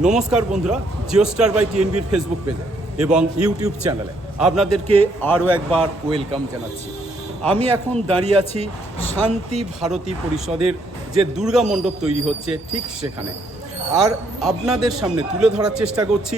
নমস্কার বন্ধুরা, Jio star by টিএনবির ফেসবুক পেজে এবং ইউটিউব চ্যানেলে আপনাদেরকে আরও একবার ওয়েলকাম জানাচ্ছি। আমি এখন দাঁড়িয়ে আছি শান্তি ভারতী পরিষদের যে দুর্গা মণ্ডপ তৈরি হচ্ছে ঠিক সেখানে। আর আপনাদের সামনে তুলে ধরার চেষ্টা করছি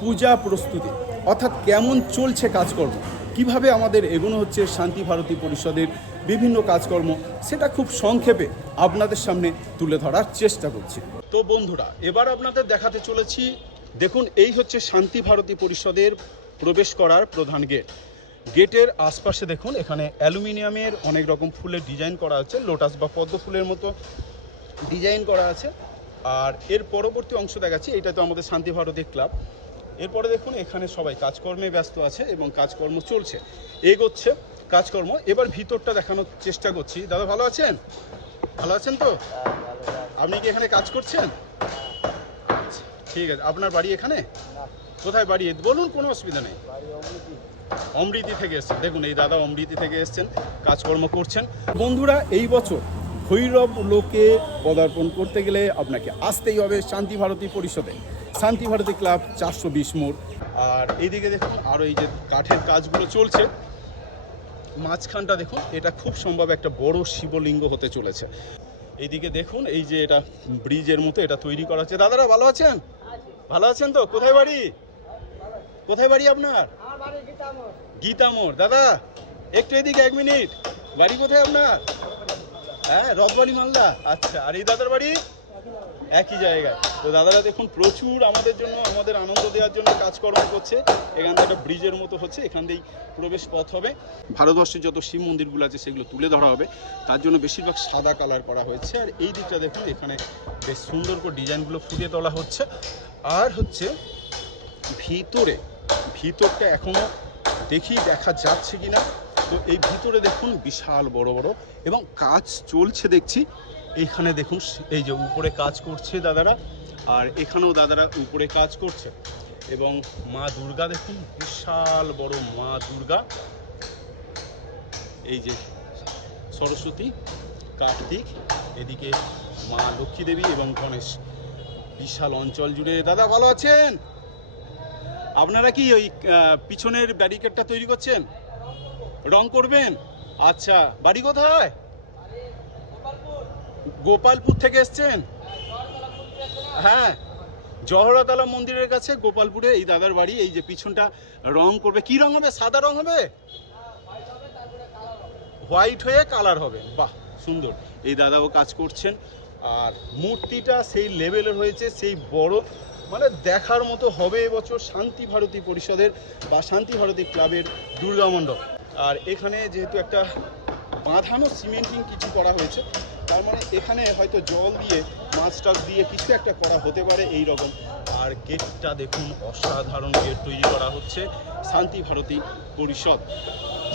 পূজা প্রস্তুতি। অর্থাৎ কেমন চলছে কাজকর্ম? কীভাবে আমাদের এগোনো হচ্ছে শান্তি ভারতী পরিষদের বিভিন্ন কাজকর্ম সেটা খুব সংক্ষেপে আপনাদের সামনে তুলে ধরার চেষ্টা করছি। তো বন্ধুরা, এবার আপনাদের দেখাতে চলেছি, দেখুন এই হচ্ছে শান্তি ভারতী পরিষদের প্রবেশ করার প্রধান গেট। গেটের আশপাশে দেখুন, এখানে অ্যালুমিনিয়ামের অনেক রকম ফুলের ডিজাইন করা আছে, লোটাস বা পদ্ম ফুলের মতো ডিজাইন করা আছে। আর এর পরবর্তী অংশ দেখাচ্ছি, এটা তো আমাদের শান্তি ভারতী ক্লাব। এরপরে দেখুন, এখানে সবাই কাজকর্মে ব্যস্ত আছে এবং কাজকর্ম চলছে। এগোচ্ছে কাজকর্ম, এবার ভিতরটা দেখানোর চেষ্টা করছি। দাদা, ভালো আছেন? ভালো আছেন তো? আপনি কি এখানে কাজ করছেন? ঠিক আছে। আপনার বাড়ি এখানে? কোথায় বাড়ি? বলুন, কোনো অসুবিধা নেই। অমৃতি থেকে এসছেন। দেখুন, এই দাদা অমৃতি থেকে এসছেন, কাজকর্ম করছেন। বন্ধুরা, এই বছর ভৈরব লোকে পদার্পণ করতে গেলে আপনাকে আসতেই হবে শান্তি ভারতী পরিষদে। শান্তি ভারতী ক্লাব চারশো বিশ মোড়। আর এইদিকে দেখুন আরও এই যে কাঠের কাজগুলো চলছে। মাঝখানটা দেখুন, এটা খুব সম্ভব একটা বড় শিবলিঙ্গ হতে চলেছে। এইদিকে দেখুন, এই যে এটা ব্রিজের মতো এটা তৈরি করা হচ্ছে। দাদারা, ভালো আছেন? ভালো আছেন তো? কোথায় বাড়ি? কোথায় বাড়ি আপনার? গীতামোড়। দাদা, একটু এদিকে এক মিনিট। বাড়ি কোথায় আপনার? হ্যাঁ রথবাড়ি মালদা। আচ্ছা আর এই দাদার বাড়ি? একই জায়গায়। তো দাদারা দেখুন, প্রচুর আমাদের জন্য, আমাদের আনন্দ দেওয়ার জন্য কাজকর্ম করছে। এখান থেকে একটা ব্রিজের মতো হচ্ছে, এখান দিয়েই প্রবেশ পথ হবে। ভারতবর্ষের যত শিব মন্দিরগুলো আছে, সেগুলো তুলে ধরা হবে। তার জন্য বেশিরভাগ সাদা কালার করা হয়েছে। আর এই দিকটা দেখুন, এখানে বেশ সুন্দর করে ডিজাইনগুলো ফুটিয়ে তোলা হচ্ছে। আর হচ্ছে, ভিতরে, ভিতরটা এখনও দেখি দেখা যাচ্ছে কিনা। তো এই ভিতরে দেখুন, বিশাল বড় বড় এবং কাজ চলছে দেখছি। এইখানে দেখুন, এই যে উপরে কাজ করছে দাদারা, আর এখানেও দাদারা উপরে কাজ করছে। এবং মা দুর্গা দেখুন, বিশাল বড় মা দুর্গা। এই যে সরস্বতী, কার্তিক, এদিকে মা লক্ষ্মী দেবী এবং গণেশ। বিশাল অঞ্চল জুড়ে। দাদা, ভালো আছেন? আপনারা কি ওই পিছনের ব্যারিকেডটা তৈরি করছেন? রং করবেন? আচ্ছা বাড়ি কোথায়? গোপালপুর থেকে এসছেন? হ্যাঁ। জহরতলা মন্দিরের কাছে গোপালপুরে এই দাদার বাড়ি, এই যে পিছনটা রং করবে। কি রং হবে? সাদা রং হবে? হোয়াইট হয়ে কালার হবে। বাহ, সুন্দর। এই দাদাও কাজ করছেন। আর মূর্তিটা সেই লেভেলের হয়েছে, সেই বড় মানে দেখার মতো হবে এবছর শান্তি ভারতী পরিষদের বা শান্তি ভারতী ক্লাবের দুর্গা মণ্ডপ। আর এখানে যেহেতু একটা বাঁধানো সিমেন্টিং কিছু করা হয়েছে। তার মানে এখানে হয়তো জল দিয়ে, মাছ টাছ দিয়ে কিছু একটা করা হতে পারে এই রকম আর গেটটা দেখুন, অসাধারণ গেট তৈরি করা হচ্ছে। শান্তি ভারতী পরিষদ,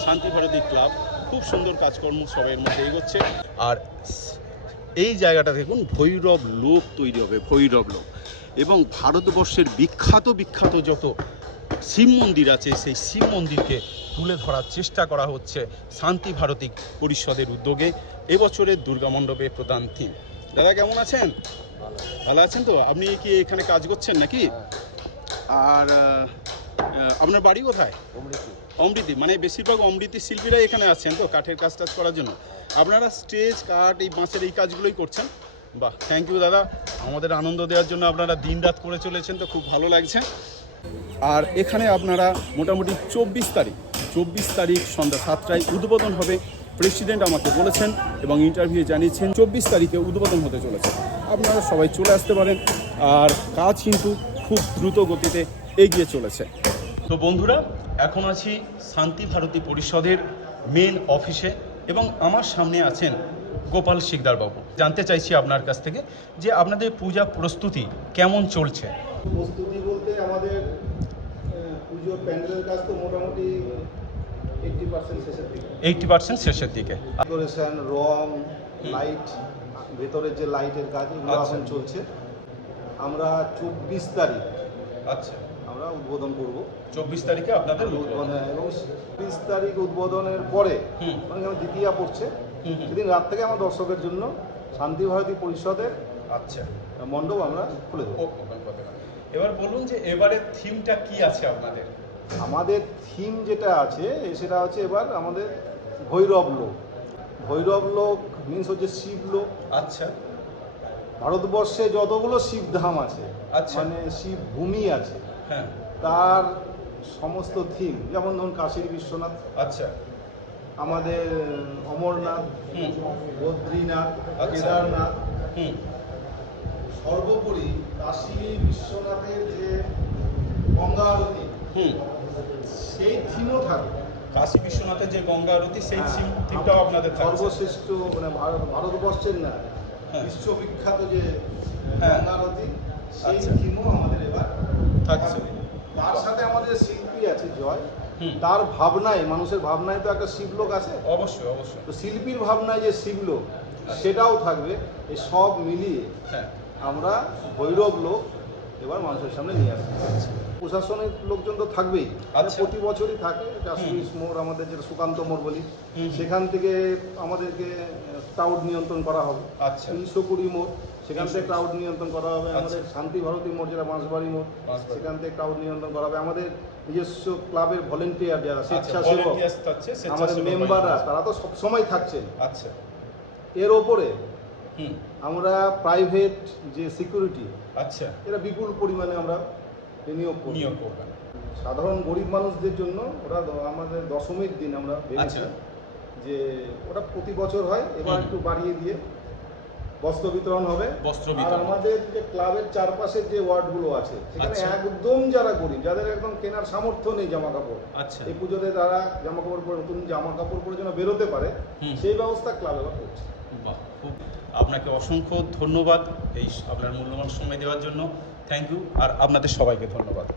শান্তি ভারতী ক্লাব, খুব সুন্দর কাজকর্ম সবাইয়ের মধ্যে এগোচ্ছে। আর এই জায়গাটা দেখুন, ভৈরব লোক তৈরি হবে, ভৈরব লোক। এবং ভারতবর্ষের বিখ্যাত বিখ্যাত যত শিব মন্দির আছে সেই শিব মন্দিরকে তুলে ধরার চেষ্টা করা হচ্ছে শান্তি ভারতী পরিষদের উদ্যোগে। এবছরের দুর্গা মণ্ডপের প্রধান থিম দাদা কেমন আছেন? ভালো আছেন তো? আপনি কি এখানে কাজ করছেন নাকি? আর আপনার বাড়ি কোথায়? অমৃতি। মানে বেশিরভাগ অমৃতি শিল্পীরা এখানে আছেন তো কাঠের কাজ টাজ করার জন্য। আপনারা স্টেজ কাঠ এই বাঁশের এই কাজগুলোই করছেন? বাহ থ্যাংক ইউ দাদা। আমাদের আনন্দ দেওয়ার জন্য আপনারা দিন রাত করে চলেছেন তো খুব ভালো লাগছে। আর এখানে আপনারা মোটামুটি চব্বিশ তারিখ চব্বিশ তারিখ সন্ধ্যা সাতটায় উদ্বোধন হবে। প্রেসিডেন্ট আমাকে বলেছেন এবং ইন্টারভিউ জানিয়েছেন, চব্বিশ তারিখে উদ্বোধন হতে চলেছে। আপনারা সবাই চলে আসতে পারেন আর কাজ কিন্তু খুব দ্রুত গতিতে এগিয়ে চলেছে। তো বন্ধুরা, এখন আছি শান্তি ভারতী পরিষদের মেন অফিসে এবং আমার সামনে আছেন গোপাল শিকদার বাবু। জানতে চাইছি আপনার কাছ থেকে যে আপনাদের পূজা প্রস্তুতি কেমন চলছে? প্রস্তুতি বলতে আমাদের পুজোর প্যান্ডেলের কাজ তো মোটামুটি এইটটি পার্সেন্ট শেষের দিকে। এইটটি পার্সেন্ট শেষের দিকে। ডেকোরেশন রং লাইট ভেতরের যে লাইটের কাজ এগুলো আচ্ছা। এখন চলছে। আমরা চব্বিশ তারিখ আচ্ছা। আমরা উদ্বোধন করব। চব্বিশ তারিখে আপনাদের উদ্বোধন। মানে এবং বিশ তারিখ উদ্বোধনের পরে। মানে যেমন দ্বিতীয়া পড়ছে। সেদিন রাত থেকে আমার দর্শকের জন্য শান্তি ভারতী পরিষদের আচ্ছা। মণ্ডপ আমরা খুলে দেবো। এবার বলুন যে এবারের থিমটা কি আছে আপনাদের? আমাদের থিম যেটা আছে সেটা হচ্ছে এবার আমাদের ভৈরব লোক। ভৈরব লোক মিন্স হচ্ছে শিব লোক। আচ্ছা। ভারতবর্ষে যতগুলো শিবধাম আছে আচ্ছা। মানে শিব ভূমি আছে হ্যাঁ। তার সমস্ত থিম যেমন ধরুন কাশীর বিশ্বনাথ আচ্ছা। আমাদের অমরনাথ বদ্রীনাথ আচ্ছা। কেদারনাথ সর্বোপরি কাশী বিশ্বনাথের যে গঙ্গা আরতি হুম। সেই থিমও থাকবে। কাশী বিশ্বনাথের যে গঙ্গা আরতি সেই হ্যাঁ, থিম থিমটাও আপনাদের সর্বশ্রেষ্ঠ মানে ভারত- ভারতবর্ষের না হ্যাঁ। বিশ্ববিখ্যাত যে হ্যাঁ। গঙ্গা আরতি সেই আচ্ছা। থিমও আমাদের এবার থাকছে। তার সাথে আমাদের শিল্পী আছে জয়। তার ভাবনায় মানুষের ভাবনায় তো একটা শিবলোক আছে। অবশ্যই অবশ্যই। তো শিল্পীর ভাবনায় যে শিবলোক সেটাও থাকবে। এই সব মিলিয়ে হ্যাঁ। আমরা ভৈরব লোক এবার মানুষের সামনে নিয়ে আসছি প্রশাসনের লোকজন তো থাকবেই। আচ্ছা। প্রতি বছরই থাকে জাসুইস মোড় আমাদের যেটা সুকান্ত মোড় বলি সেখান থেকে আমাদেরকে ক্রাউড নিয়ন্ত্রণ করা হবে। আচ্ছা। তিনশো কুড়ি মোড় সেখান থেকে ক্রাউড নিয়ন্ত্রণ করা হবে আচ্ছা। আমাদের শান্তি ভারতী মোড় যেটা বাঁশবাড়ি মোড় সেখান থেকে ক্রাউড নিয়ন্ত্রণ করা হবে। আমাদের নিজস্ব ক্লাবের ভলেন্টিয়ার যারা আচ্ছা স্বেচ্ছাসেবক আমাদের মেম্বাররা তারা তো সবসময় থাকছেন। আচ্ছা। এর ওপরে আমরা প্রাইভেট যে সিকিউরিটি আচ্ছা। এরা বিপুল পরিমাণে আমরা বিনিয়োগ করি। নিয়োগ করবেন সাধারণ গরিব মানুষদের জন্য ওরা আমাদের দশমীর দিন আমরা ভেবেছি আচ্ছা। যে ওটা প্রতি বছর হয় এবার একটু বাড়িয়ে দিয়ে বস্ত্র বিতরণ হবে। বস্ত্র আর বিতরণ। আমাদের যে ক্লাবের চারপাশের যে ওয়ার্ডগুলো আছে সেখানে আচ্ছা। একদম যারা গরিব যাদের একদম কেনার সামর্থ্য নেই জামা কাপড় আচ্ছা। এই পুজোতে তারা জামা কাপড় পরে নতুন জামা কাপড় পরে যেন বেরোতে পারে সেই ব্যবস্থা ক্লাব এবার করছে আপনাকে অসংখ্য ধন্যবাদ এই আপনার মূল্যবান সময় দেওয়ার জন্য। থ্যাংক ইউ আর আপনাদের সবাইকে ধন্যবাদ।